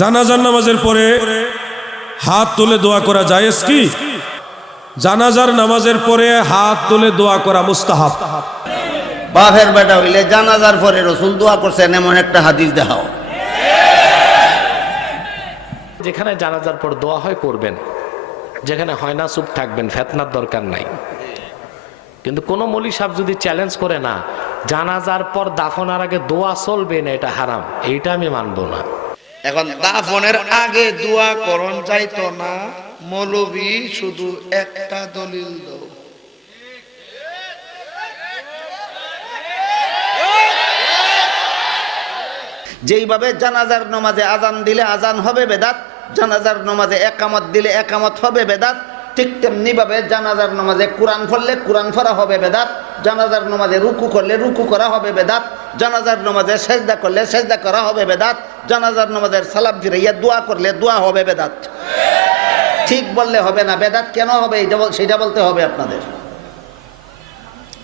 জানাজার নামাজের পরে হাত তুলে দোয়া করা জায়েজ কি? জানাজার নামাজের পরে হাত তুলে দোয়া করা মুস্তাহাব। বাপের বেটা হইলে জানাজার পরে রসুল দোয়া করছেন এমন একটা হাদিস দেখাও। যেখানে জানাজার পর দোয়া হয় করবেন, যেখানে হয় না চুপ থাকবেন, ফেতনার দরকার নাই। কিন্তু কোন মৌলী সাহেব যদি চ্যালেঞ্জ করে না জানাজার পর দাফনার আগে দোয়া চলবে না, এটা হারাম, এইটা আমি মানবো না। এখন দাফনের আগে দোয়া করণ যাইতো না, মৌলবী শুধু একটা দলিল দাও। যেইভাবে জানাজার নামাজে আজান দিলে আজান হবে বেদাত, জানাজার নামাজে একামত দিলে একামত হবে বেদাত, ঠিক তেমনি ভাবে জানাজার নামাজে কোরআন পড়লে কোরআন পড়া হবে বেদাত, জানাজার নামাজে রুকু করলে রুকু করা হবে বেদাত, জানাজার নামাজে সেজদা করলে সেজদা করা হবে বেদাত, জানাজার নামাজের সালাম ফিরাইয়া দোয়া করলে দোয়া হবে বেদাত। ঠিক বললে হবে না, বেদাত কেন হবে সেটা বলতে হবে আপনাদের।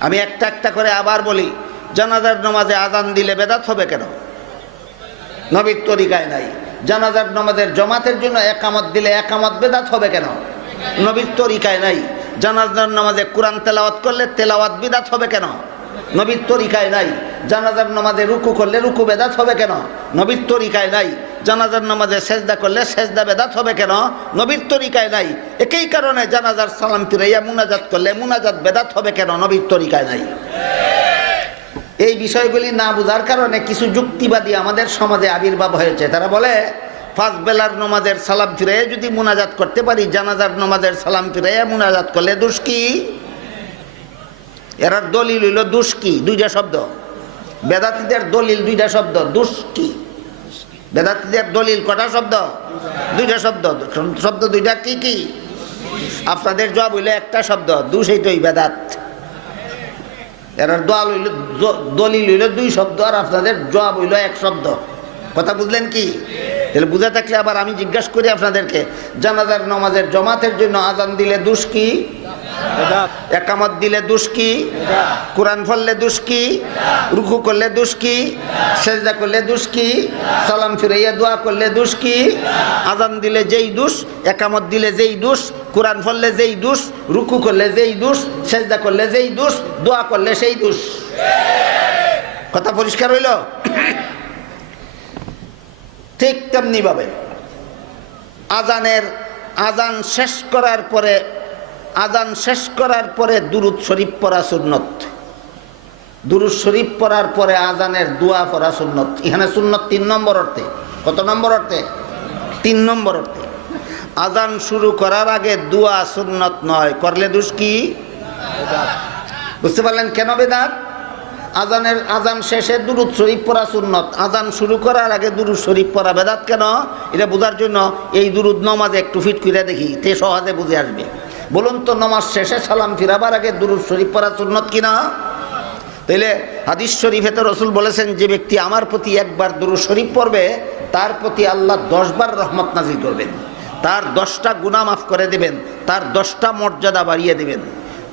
আমি একটা একটা করে আবার বলি, জানাজার নামাজে আজান দিলে বেদাত হবে কেন? নবীর তরিকায় নাই। জানাজার নামাজের জমাতের জন্য একামত দিলে একামত বেদাত হবে কেন? নবীর তরিকায় নাই। জানাজার নামাজে কোরআন তেলাওয়াত করলে তেলাওয়াত বিদাত হবে কেন? নবীর তরিকায় নাই। জানাজার নামাজে রুকু করলে রুকু বেদাত হবে কেন? নবীর তরিকায় নাই। জানাজার নামাজে সেজদা করলে সেজদা বেদাত হবে কেন? নবীর তরিকায় নাই। একই কারণে জানাজার সালাম ফিরাইয়া মুনাজাত করলে মুনাজাত বেদাত হবে কেন? নবীর তরিকায় নাই। এই বিষয়গুলি না বুঝার কারণে কিছু যুক্তিবাদী আমাদের সমাজে আবির্ভাব হয়েছে। তারা বলে পাঁচ বেলার নামাজের সালাম ফিরাইয়া যদি মুনাজাত করতে পারি, জানাজার নামাজের সালাম ফিরাইয়া মুনাজাত করলে দোষ কি? এরা দলিল হইল দোষ কি, দুইটা শব্দ। বেদাতীদের দলিল দুইটা শব্দ, দোষ কি। বেদাতীদের দলিল কটা শব্দ? দুইটা শব্দ। শব্দ দুইটা কি কি? আপনাদের জবাব হইল একটা শব্দ, দোষ এইটাই বেদাত। এরা দলিল হইল দুই শব্দ আর আপনাদের জবাব হইল এক শব্দ। কথা বুঝলেন কি? তাহলে বুঝে থাকলে আবার আমি জিজ্ঞাসা করি আপনাদেরকে, জানাজার নামাজের জমাতের জন্য আজান দিলে দোষ কি? একামত দিলে দোষ কি? কোরআন পড়লে দোষ কি? রুকু করলে দোষ কি? সেজদা করলে দোষ কি? সালাম ফিরাইয়া দোয়া করলে দোষ কি? আজান দিলে যেই দোষ, একামত দিলে যেই দোষ, কোরআন পড়লে যেই দোষ, রুকু করলে যেই দোষ, সেজদা করলে যেই দোষ, দোয়া করলে সেই দোষ। কথা পরিষ্কার হইল? ঠিক তেমনি ভাবে আজান শেষ করার পরে দুরূদ শরীফ পড়া সুন্নত। দুরূদ শরীফ পড়ার পরে আজানের দোয়া পড়া সুন্নত। এখানে সুন্নত 3 নম্বর অর্থে। কত নম্বর অর্থে? 3 নম্বর অর্থে। আজান শুরু করার আগে দোয়া সুন্নত নয়, করলে দোষ কি? বুঝতে পারলেন কেন বেদাত? আজান শেষে দুরূদ শরীফ পড়া সুন্নত, আজান শুরু করার আগে দুরূদ শরীফ পড়া বেদাত কেন? এটা বোঝার জন্য এই দুরূদ নামাজে একটু ফিট করে দেখি, তে সহজে বুঝে আসবে। বলুন তো, নামাজ শেষে সালাম ফিরাবার আগে দুরূদ শরীফ পড়া সুন্নত কিনা? তাইলে হাদিস শরীফে তো রসুল বলেছেন, যে ব্যক্তি আমার প্রতি একবার দুরূদ শরীফ পড়বে তার প্রতি আল্লাহ 10 বার রহমত নাজিল করবেন, তার 10টা গুনাহ মাফ করে দেবেন, তার 10টা মর্যাদা বাড়িয়ে দেবেন।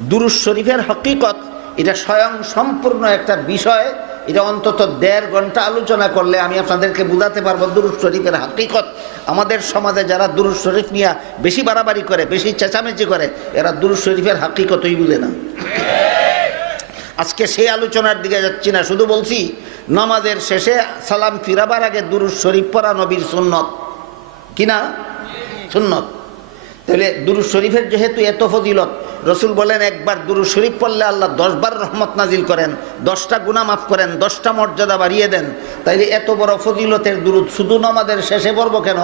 দুরূদ শরীফের হকিকত এটা স্বয়ং সম্পূর্ণ একটা বিষয়। এটা অন্তত 1.5 ঘন্টা আলোচনা করলে আমি আপনাদেরকে বুঝাতে পারবো দুরূদ শরীফের হাকিকত। আমাদের সমাজে যারা দুরূদ শরীফ নিয়ে বেশি বাড়াবাড়ি করে, বেশি চেঁচামেচি করে, এরা দুরূদ শরীফের হাকিকতই বুঝে না। আজকে সেই আলোচনার দিকে যাচ্ছি না, শুধু বলছি নামাজের শেষে সালাম ফিরাবার আগে দুরূদ শরীফ পড়া নবীর সুন্নত কিনা? সুন্নত। তাহলে দুরূদ শরীফের যেহেতু এত ফজিলত, রসুল বলেন একবার দুরূদ শরীফ পড়লে আল্লাহ 10 বার রহমত নাজিল করেন, 10টা গুনাহ মাফ করেন, 10টা মর্যাদা বাড়িয়ে দেন। তাইলে এত বড় ফজিলতের দুরূদ শুধু নামাজের শেষে পড়ব কেন?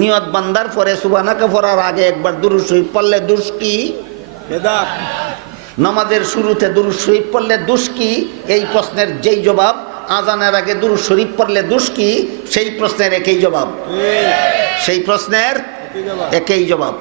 নিয়ত বান্দার পরে সুবহানাকা পড়ার আগে একবার দুরূদ শরীফ পড়লে দোষ কি? বেদাত। নামাজের শুরুতে দুরূদ শরীফ পড়লে দোষ কি? এই প্রশ্নের যেই জবাব, আজানের আগে দুরূদ শরীফ পড়লে দোষ কি, সেই প্রশ্নের একই জবাব। সেই প্রশ্নের একই জবাব।